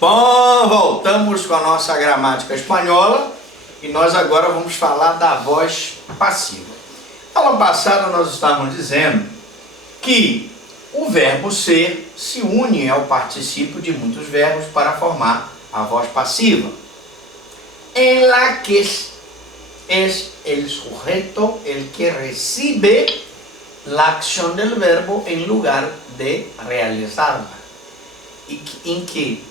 Bom, voltamos com a nossa gramática espanhola e nós agora vamos falar da voz passiva. Aula passada nós estávamos dizendo que o verbo ser se une ao particípio de muitos verbos para formar a voz passiva, en la que es el sujeto el que recibe la acción del verbo en lugar de realizarla, em que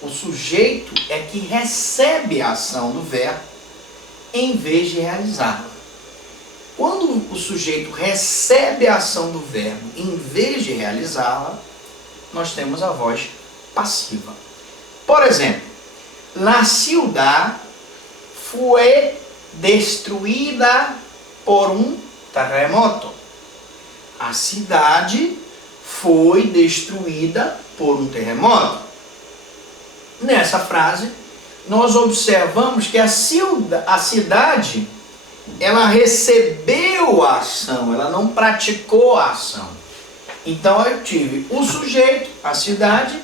o sujeito é que recebe a ação do verbo em vez de realizá-la. Quando o sujeito recebe a ação do verbo em vez de realizá-la, nós temos a voz passiva. Por exemplo, la ciudad fue destruída por um terremoto. A cidade foi destruída por um terremoto. Nessa frase, nós observamos que a cidade, ela recebeu a ação, ela não praticou a ação. Então eu tive o sujeito, a cidade,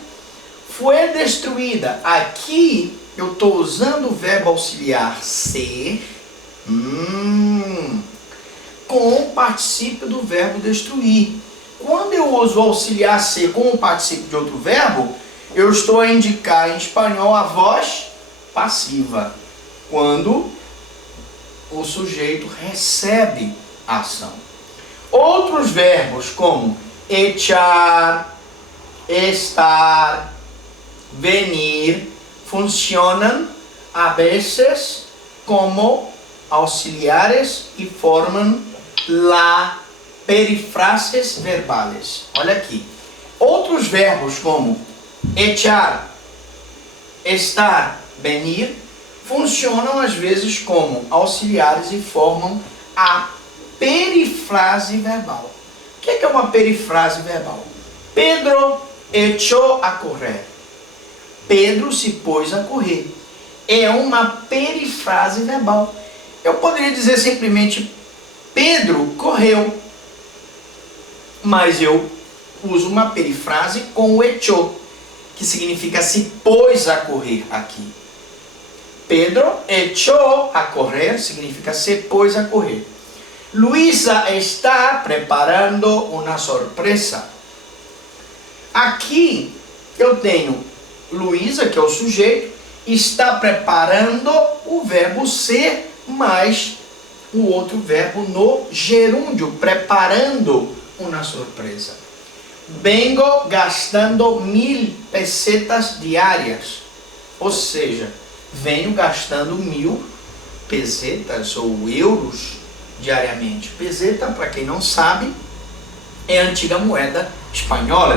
foi destruída. Aqui eu estou usando o verbo auxiliar ser com o particípio do verbo destruir. Quando eu uso o auxiliar ser com o particípio de outro verbo, eu estou a indicar em espanhol a voz passiva, quando o sujeito recebe a ação. Outros verbos como echar, estar, venir, funcionam a veces como auxiliares e formam la perifrases verbales. Olha aqui. Outros verbos como echar, estar, venir, funcionam às vezes como auxiliares e formam a perifrase verbal. O que é uma perifrase verbal? Pedro echó a correr. Pedro se pôs a correr. É uma perifrase verbal. Eu poderia dizer simplesmente Pedro correu, mas eu uso uma perifrase com o echó, que significa se pôs a correr aqui. Pedro echó a correr significa se pôs a correr. Luisa está preparando uma surpresa. Aqui eu tenho Luisa, que é o sujeito, está preparando o verbo ser mais o outro verbo no gerúndio, preparando uma surpresa. Vengo gastando 1000 pesetas diárias. Ou seja, venho gastando 1000 pesetas ou euros diariamente. Peseta, para quem não sabe, é a antiga moeda espanhola,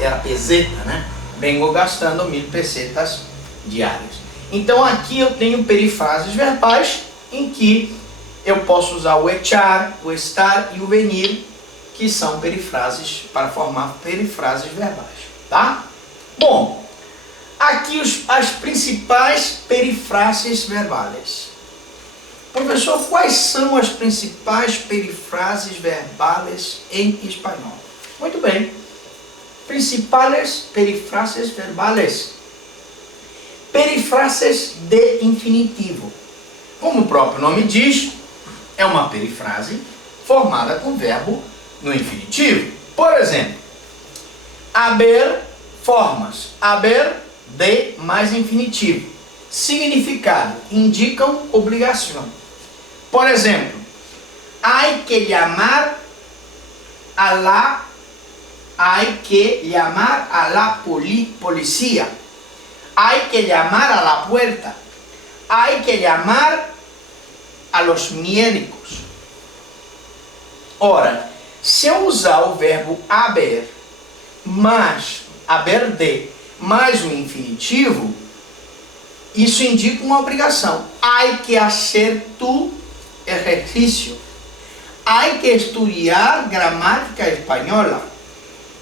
era peseta, né? Vengo gastando 1000 pesetas diárias. Então aqui eu tenho perifrases verbais em que eu posso usar o echar, o estar e o venir, que são perifrases para formar perifrases verbais, tá? Bom, aqui as principais perifrases verbais. Professor, quais são as principais perifrases verbais em espanhol? Muito bem. Principais perifrases verbales. Perifrases de infinitivo. Como o próprio nome diz, é uma perifrase formada com verbo no infinitivo. Por exemplo, haber, formas. Haber de mais infinitivo. Significado, indicam obrigação. Por exemplo, hay que llamar a la policía. Hay que llamar a la puerta. Hay que llamar a los médicos. Ora, se eu usar o verbo haber de mais um infinitivo, isso indica uma obrigação. Hay que hacer tu ejercicio. Hay que estudiar gramática espanhola.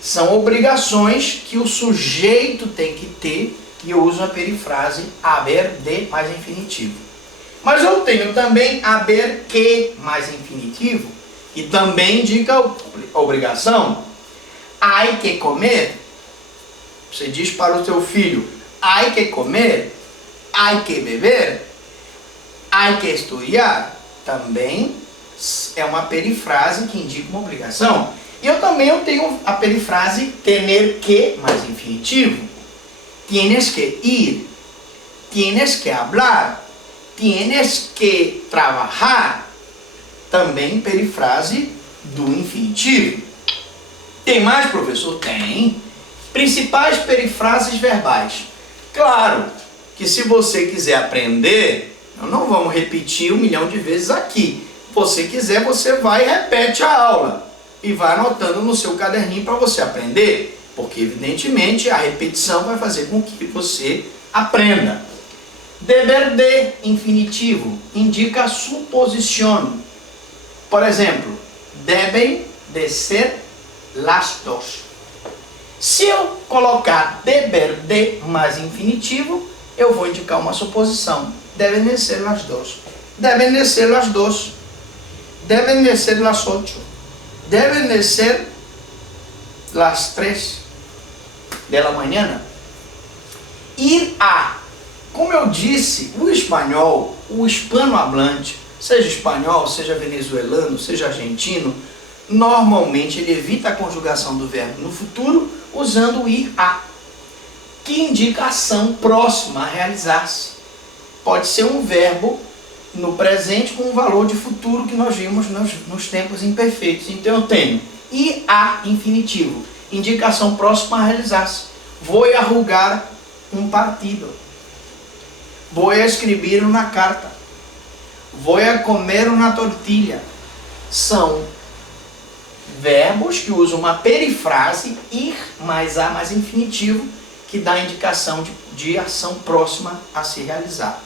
São obrigações que o sujeito tem que ter, e eu uso a perifrase haber de mais infinitivo. Mas eu tenho também haber que mais infinitivo, e também indica obrigação. hay que comer. Você diz para o seu filho, hay que comer, hay que beber, hay que estudiar. Também é uma perifrase que indica uma obrigação. E eu tenho a perifrase tener que, mais infinitivo. Tienes que ir, tienes que hablar, tienes que trabajar. Também perifrase do infinitivo. Tem mais, professor? Tem. Principais perifrases verbais. Claro que se você quiser aprender, nós não vamos repetir 1 milhão de vezes aqui. Se você quiser, você vai e repete a aula. E vai anotando no seu caderninho para você aprender. Porque, evidentemente, a repetição vai fazer com que você aprenda. Deber de, infinitivo, indica suposição. Por exemplo, debem de ser las dos. Se eu colocar deber de mais infinitivo, eu vou indicar uma suposição. Devem de ser las dos. Devem de ser las dos. Devem de ser las ocho. Devem de ser las 3 de la mañana. Ir a. Como eu disse, o espanhol, o hispanohablante, seja espanhol, seja venezuelano, seja argentino, normalmente ele evita a conjugação do verbo no futuro usando o ir a, que indica ação próxima a realizar-se. Pode ser um verbo no presente com um valor de futuro que nós vimos nos tempos imperfeitos. Então eu tenho ir a infinitivo, indicação próxima a realizar-se. Vou arrugar um partido. Vou escrever uma carta. Vou comer uma tortilha. São verbos que usam uma perifrase, ir mais a mais infinitivo, que dá indicação de ação próxima a se realizar.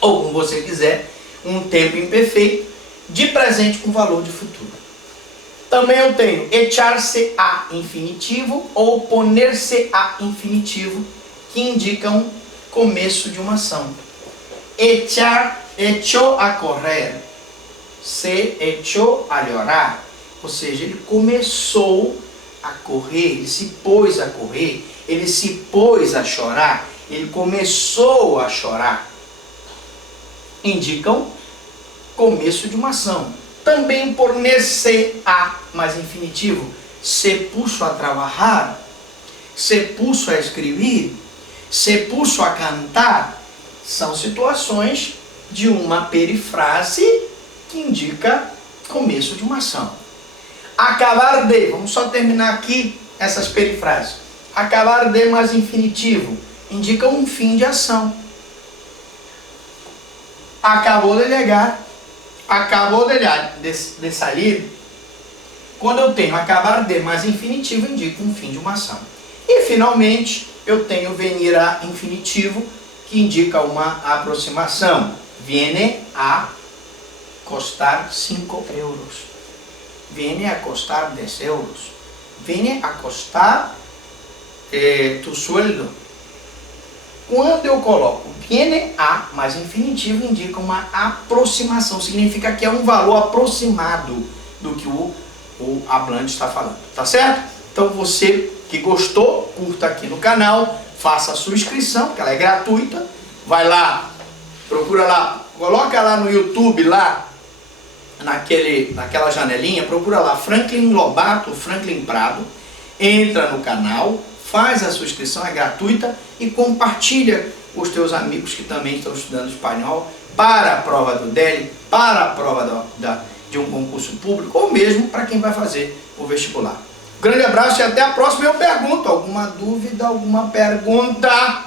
Ou, como você quiser, um tempo imperfeito de presente com valor de futuro. Também eu tenho echar-se a infinitivo ou poner-se a infinitivo, que indicam começo de uma ação. Echar, echou a correr, se echou a llorar. Ou seja, ele começou a correr, ele se pôs a correr, ele se pôs a chorar, ele começou a chorar. Indicam começo de uma ação. Também poner-se a mais infinitivo, se puso a trabalhar, se puso a escrever, se puso a cantar, são situações de uma perifrase que indica começo de uma ação. Acabar de, vamos só terminar aqui essas perifrases. Acabar de mais infinitivo indica um fim de ação. Acabou de chegar, acabou de sair. Quando eu tenho acabar de mais infinitivo, indica um fim de uma ação. E finalmente, eu tenho venir a infinitivo, que indica uma aproximação. Viene a custar 5 euros. Viene a custar 10 euros. Viene a custar tu sueldo. Quando eu coloco viene a mais infinitivo, indica uma aproximação. Significa que é um valor aproximado do que o hablante está falando. Tá certo? Então você que gostou, curta aqui no canal, faça a sua inscrição, que ela é gratuita. Vai lá, procura lá, coloca lá no YouTube, lá naquela janelinha, procura lá Franklin Lobato, Franklin Prado, entra no canal, faz a sua inscrição, é gratuita, e compartilha com os teus amigos que também estão estudando espanhol para a prova do DEL, para a prova de um concurso público, ou mesmo para quem vai fazer o vestibular. Grande abraço e até a próxima. Eu pergunto, alguma dúvida, alguma pergunta?